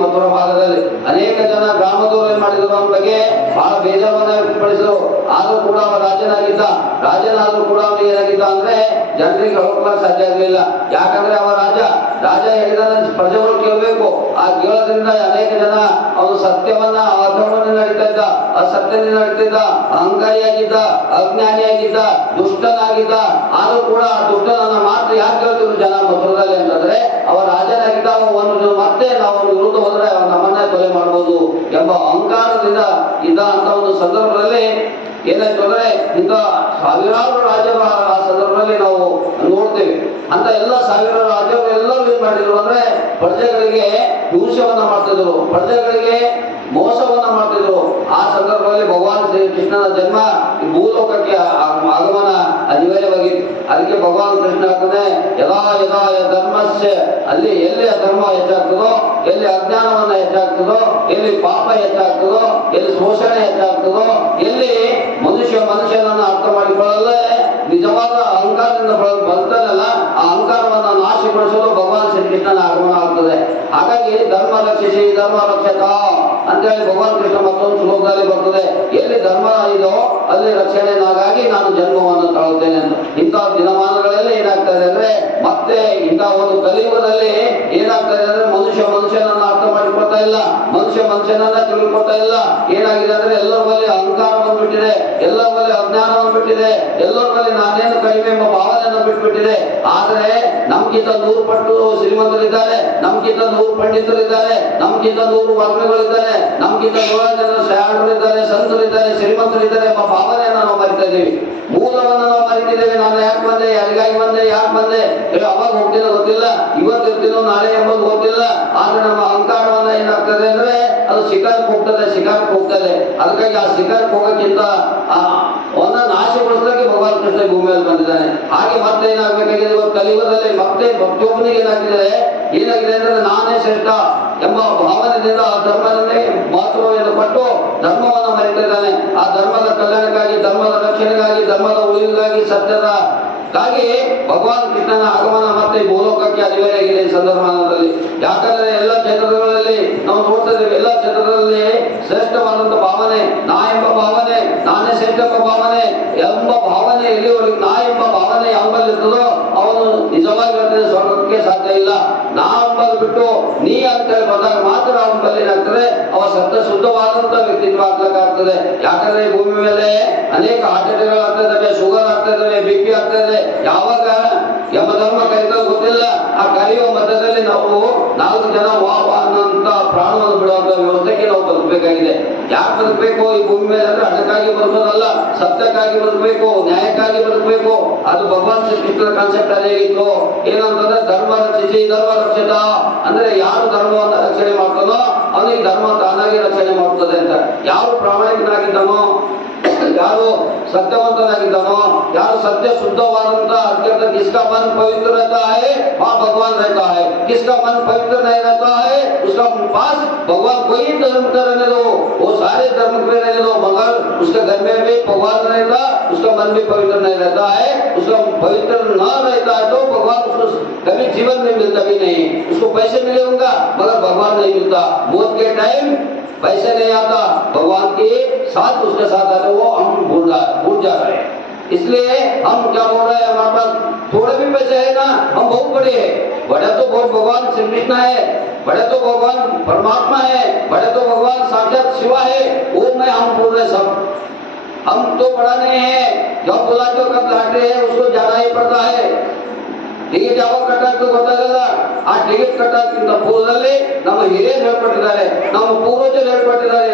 ಮಥುರಾ ಭಾಗದಲ್ಲಿ ಅನೇಕ ಜನ ಗ್ರಾಮದವರು ಏನ್ ಮಾಡಿದ್ರು ಅವನ ಬಗ್ಗೆ ಬಹಳ ಬೇಜಾರನ್ನ ವ್ಯಕ್ತಪಡಿಸಿದ್ರು. ಆದ್ರೂ ಕೂಡ ಅವ ರಾಜನಾದ್ರೂ ಕೂಡ ಅವನಿಗೆ ಏನಾಗಿದ್ದ ಅಂದ್ರೆ ಜನರಿಗೆ ಹೋಗ್ಲಿಕ್ಕೆ ಸಾಧ್ಯ ಆಗಲಿಲ್ಲ. ಯಾಕಂದ್ರೆ ಅವ ರಾಜ ಹೇಳಿದ ಪ್ರಜೆಗಳು ಕೇಳಬೇಕು. ಆ ಕೇಳೋದ್ರಿಂದ ಅನೇಕ ಜನ ಅವನು ಸತ್ಯವನ್ನ ಅಧರ್ಮದಿಂದ ನಡೀತಾ ಇದ್ದ, ಅಸತ್ಯದಿಂದ ನಡೀತಿದ್ದ, ಅಹಂಕಾರಿಯಾಗಿದ್ದ, ಅಜ್ಞಾನಿಯಾಗಿದ್ದ, ದುಷ್ಟನಾಗಿದ್ದ. ಆದ್ರೂ ಕೂಡ ದುಷ್ಟನನ್ನ ಮಾತ್ರ ಯಾಕೆ ಕೇಳ್ತಿದ್ರು ಜನ ಮಥುರದಲ್ಲಿ ಅಂತಂದ್ರೆ ಅವ ರಾಜನಾಗಿದ್ದ. ಅವನು ಮತ್ತೆ ನಾವು ವಿರುದ್ಧ ಹೋದ್ರೆ ನಮ್ಮನ್ನೇ ಕೊಲೆ ಮಾಡಬಹುದು ಎಂಬ ಅಹಂಕಾರದಿಂದ ಇದ್ದ ಅಂತ ಒಂದು ಸಂದರ್ಭದಲ್ಲಿ ಏನಾಯ್ತು ಅಂದ್ರೆ ಇಂಥ ಸಾವಿರಾರು ರಾಜ್ಯರು ಆ ಸಂದರ್ಭದಲ್ಲಿ ನಾವು ನೋಡ್ತೇವೆ. ಅಂತ ಎಲ್ಲ ಸಾವಿರಾರು ರಾಜ್ಯರು ಎಲ್ಲರೂ ಏನ್ ಮಾಡಿದ್ರು ಅಂದ್ರೆ ಪ್ರಜೆಗಳಿಗೆ ದೂಷವನ್ನ ಮಾಡ್ತಿದ್ರು, ಪ್ರಜೆಗಳಿಗೆ ಮೋಸವನ್ನ ಮಾಡ್ತಿದ್ರು. ಆ ಸಂದರ್ಭದಲ್ಲಿ ಭಗವಾನ್ ಶ್ರೀ ಕೃಷ್ಣನ ಜನ್ಮ ಭೂಲೋಕಕ್ಕೆ ಆಗಮನ ಅನಿವಾರ್ಯವಾಗಿತ್ತು. ಅದಕ್ಕೆ ಭಗವಾನ್ ಕೃಷ್ಣ ಆಗ್ತದೆ ಯದಾ ಯದಾ ಧರ್ಮಸ್ಯ, ಅಲ್ಲಿ ಎಲ್ಲಿ ಅಧರ್ಮ ಹೆಚ್ಚಾಗ್ತದೋ, ಎಲ್ಲಿ ಅಜ್ಞಾನವನ್ನ ಹೆಚ್ಚಾಗ್ತದೋ, ಎಲ್ಲಿ ಪಾಪ ಹೆಚ್ಚಾಗ್ತದೋ, ಎಲ್ಲಿ ಶೋಷಣೆ ಹೆಚ್ಚಾಗ್ತದೋ, ಎಲ್ಲಿ ಮನುಷ್ಯನನ್ನ ಅರ್ಥ ಮಾಡಿಕೊಳ್ಳಲೇ ನಿಜವಾದ ಅಹಂಕಾರದಿಂದ ಬರ್ತಾನಲ್ಲ, ಆ ಅಹಂಕಾರವನ್ನ ನಾಶಗೊಳಿಸಲು ಭಗವಾನ್ ಶ್ರೀಕೃಷ್ಣನ ಆಗಮನ ಆಗ್ತದೆ. ಹಾಗಾಗಿ ಧರ್ಮ ರಕ್ಷಿಸಿ ಧರ್ಮ ರಕ್ಷಕ ಅಂತೇಳಿ ಭಗವಾನ್ ಕೃಷ್ಣ ಮತ್ತೊಂದು ಶ್ಲೋಕದಲ್ಲಿ ಬರ್ತದೆ. ಎಲ್ಲಿ ಧರ್ಮ ಇದೋ ಅಲ್ಲಿ ರಕ್ಷಣೆಗಾಗಿ ನಾನು ಜನ್ಮವನ್ನು ತಾಳುತ್ತೇನೆ ಅಂತ. ಇಂತಹ ದಿನಮಾನಗಳಲ್ಲಿ ಏನಾಗ್ತದೆ ಅಂದ್ರೆ ಮತ್ತೆ ಇಂತಹ ಒಂದು ಕಲಿಯುಗದಲ್ಲಿ ಏನಾಗ್ತದೆ ಅಂದ್ರೆ ಮನುಷ್ಯನನ್ನ ಅರ್ಥ ಮಾಡಿಕೊಳ್ತಾ ಇಲ್ಲ, ಮನುಷ್ಯನನ್ನ ತಿಳಿದುಕೊಳ್ತಾ ಇಲ್ಲ. ಏನಾಗಿದೆ ಅಂದ್ರೆ ಎಲ್ಲರ ಬಳಿ ಅಹಂಕಾರ ಬಂದ್ಬಿಟ್ಟಿದೆ, ಎಲ್ಲರ ಬಳಿ ಅಜ್ಞಾನವನ್ನು ಬಿಟ್ಟಿದೆ, ಎಲ್ಲರ ಬಳಿ ನಾನೇನು ಕಡಿಮೆ ಎಂಬ ಭಾವನೆಯನ್ನು ಬಿಟ್ಬಿಟ್ಟಿದೆ. ಆದ್ರೆ ನಮ್ಗಿಂತ 100 ಪಟ್ಟು ಶ್ರೀಮಂತರಿದ್ದಾರೆ, ನಮ್ಗಿಂತ 100 ಪಂಡಿತರಿದ್ದಾರೆ, ನಮ್ಗಿಂತ 100 ವರ್ಗಗಳಿದ್ದಾರೆ, ನಮ್ಗಿಂತ 100 ಜನ ಶಾಣರಿದ್ದಾರೆ, ಸಂತರಿದ್ದಾರೆ, ಶ್ರೀಮಂತರಿದ್ದಾರೆ ಎಂಬ ಭಾವನೆಯನ್ನು ನಾವು ಮರಿತಾ ಇದ್ದೀವಿ. ಮೂಲವನ್ನು ನಾವು ಮರಿತಿದ್ದೇವೆ. ನಾನು ಯಾಕೆ ಬಂದೆ, ಯಾರಿಗಾಗಿ ಬಂದೆ, ಯಾಕೆ ಬಂದೆ, ಅವಾಗ ಹೋಗ್ತೀನೋ ಗೊತ್ತಿಲ್ಲ, ಇವತ್ತಿರ್ತೀನೋ ನಾಳೆ ಎಂಬುದು ಗೊತ್ತಿಲ್ಲ. ಆದ್ರೆ ನಮ್ಮ ಅಹಂಕಾರವನ್ನ ಏನಾಗ್ತದೆ ಅಂದ್ರೆ ಅದು ಶಿಕಾರಕ್ಕೆ ಹೋಗ್ತದೆ. ಅದಕ್ಕಾಗಿ ಆ ಶಿಕಾರಕ್ಕೆ ಹೋಗೋಕ್ಕಿಂತ ಅವನ್ನ ನಾಶಗೊಳಿಸಲಿಕ್ಕೆ ಭಗವಾನ್ ಕೃಷ್ಣ ಭೂಮಿಯಲ್ಲಿ ಬಂದಿದ್ದಾನೆ. ಹಾಗೆ ಮತ್ತೆ ಏನಾಗಬೇಕಾಗಿದೆ ಇವತ್ತು ಕಲಿಯುಗದಲ್ಲಿ ಮತ್ತೆ ಭಕ್ತೊಬ್ಬನಿಗೆ ಏನಾಗಿದೆ ಅಂದ್ರೆ ನಾನೇ ಶ್ರೇಷ್ಠ ಎಂಬ ಭಾವನೆಯಿಂದ ಆ ಧರ್ಮದನ್ನೇ ಮಹತ್ವವನ್ನು ಕೊಟ್ಟು ಧರ್ಮವನ್ನು ಮರೆತಿದ್ದಾನೆ. ಆ ಧರ್ಮದ ಕಲ್ಯಾಣಕ್ಕಾಗಿ, ಧರ್ಮದ ರಕ್ಷಣೆಗಾಗಿ, ಧರ್ಮದ ಉಳಿವಿಗಾಗಿ, ಸತ್ಯದಕ್ಕಾಗಿ ಭಗವಾನ್ ಕೃಷ್ಣನ ಆಗಮನ ಮತ್ತೆ ಭೂಲೋಕಕ್ಕೆ ಅನಿವಾರ್ಯ ಆಗಿದೆ ಈ ಸಂದರ್ಭದಲ್ಲಿ. ಯಾಕಂದ್ರೆ ಎಲ್ಲ ಕ್ಷೇತ್ರಗಳಲ್ಲಿ ನಾವು ನೋಡ್ತಾ ಇದ್ದೇವೆ, ಎಲ್ಲ ಕ್ಷೇತ್ರದಲ್ಲಿ ಶ್ರೇಷ್ಠವಾದಂತ ಭಾವನೆ, ನಾ ಎಂಬ ಭಾವನೆ, ನಾನೇ ಶ್ರೇಷ್ಠ ಎಂಬ ಭಾವನೆ ಎಲ್ಲಿವರೆಗೆ ನಾ ಎಂಬ ಭಾವನೆ ಯಾವಲ್ಲಿರ್ತದೋ ಅವನು ನಿಜವಾಗಿ ಸ್ವರ್ಗಕ್ಕೆ ಸಾಧ್ಯ ಇಲ್ಲ. ನಾ ಎಂಬುದು ಬಿಟ್ಟು ನೀ ಅಂತ ಹೇಳಿ ಬಂದಾಗ ಮಾತ್ರ ಅವನ ಬಲ್ಲಿ ಏನಾಗ್ತದೆ, ಅವ ಸತ್ಯ ಶುದ್ಧವಾದಂತ ವ್ಯಕ್ತಿತ್ವ ಆಗ್ಲಿಕ್ಕಾಗ್ತದೆ. ಯಾಕಂದ್ರೆ ಭೂಮಿ ಮೇಲೆ ಅನೇಕ ಹಾರ್ಟ್ ಅಟ್ಯಾಕ್ಗಳು ಆಗ್ತಾ ಇದ್ದಾವೆ, ಶುಗರ್ ಆಗ್ತಾ ಇದ್ದಾವೆ, BP ಆಗ್ತಾ ಇದೆ. ಯಾವಾಗ ಯಮಧರ್ಮ ಕರೀತಾ ಗೊತ್ತಿಲ್ಲ. ಆ ಕರೆಯುವ ಮಧ್ಯದಲ್ಲಿ ನಾವು 4 ಜನ ಅನ್ನಂತ ಪ್ರಾಣವನ್ನು ಬಿಡುವಂತ ವ್ಯವಸ್ಥೆಗೆ ನಾವು ಬದುಕಬೇಕಾಗಿದೆ. ಯಾಕೆ ಬದುಕಬೇಕು ಈ ಭೂಮಿ ಮೇಲೆ ಅಂದ್ರೆ ಹಣಕ್ಕಾಗಿ ಬದುಕೋದಲ್ಲ, ಸತ್ಯಕ್ಕಾಗಿ ಬದುಕಬೇಕು, ನ್ಯಾಯಕ್ಕಾಗಿ ಬದುಕಬೇಕು. ಅದು ಭಗವಾನ್ ಶ್ರೀಕೃಷ್ಣನ ಕಾನ್ಸೆಪ್ಟ್ ಅದೇ ಇತ್ತು. ಏನಂತಂದ್ರೆ ಧರ್ಮ ರಕ್ಷಿಸಿ ಧರ್ಮ ರಕ್ಷಿತ ಅಂದ್ರೆ ಯಾರು ಧರ್ಮವನ್ನು ರಕ್ಷಣೆ ಮಾಡ್ತಾನೋ ಅವನಿಗೆ ಧರ್ಮ ತಾನಾಗಿ ರಕ್ಷಣೆ ಮಾಡ್ತದೆ ಅಂತ. ಯಾರು ಪ್ರಾಮಾಣಿಕನಾಗಿದ್ದಾನೋ, ಯಾರು सत्यवंतनागिದ್ದಾನೋ, ಯಾರು ಸತ್ಯ ಶುದ್ಧವಾದಂತ अत्यंत जिसका मन पवित्र रहता है वहाँ भगवान रहता है, जिसका मन पवित्र नहीं रहता है उसका पास भगवान कोई धर्म का रहने दो, वो सारे धर्म में रहने दो, मगर उसके घर में भी भगवान रहता, उसका मन भी पवित्र नहीं रहता है, उसका पवित्र न रहता है तो भगवान उसको कभी जीवन में मिलता भी नहीं. उसको पैसे मिले होगा मगर भगवान नहीं मिलता. मौत के टाइम पैसे नहीं आता, भगवान के साथ उसके साथ आते, वो हम भूल जा रहे हैं. इसलिए हम क्या बोल रहे हैं, हमारे पास थोड़े भी पैसे है ना, हम बहुत बड़े हैं. बड़े तो बहुत भगवान श्री कृष्ण है, बड़े तो भगवान परमात्मा है, बड़े तो भगवान साक्षात शिवा है. वो मैं हम बोल रहे सब, हम तो बड़ा नहीं है. जब बुला तो कब लाटे है उसको जाना ही पड़ता है. ಟಿಕೆಟ್ ಯಾವಾಗ ಕಟ್ಟಾಗ್ತದೆ ಗೊತ್ತಾಗಲ್ಲ. ಆ ಟಿಕೆಟ್ ಕಟ್ಟಾಗ್ತಿಂತ ಪೂರ್ವದಲ್ಲಿ ನಮ್ಮ ಹಿರಿಯರು ಹೇಳ್ಕೊಟ್ಟಿದ್ದಾರೆ, ನಮ್ಮ ಪೂರ್ವಜರು ಹೇಳ್ಕೊಟ್ಟಿದ್ದಾರೆ.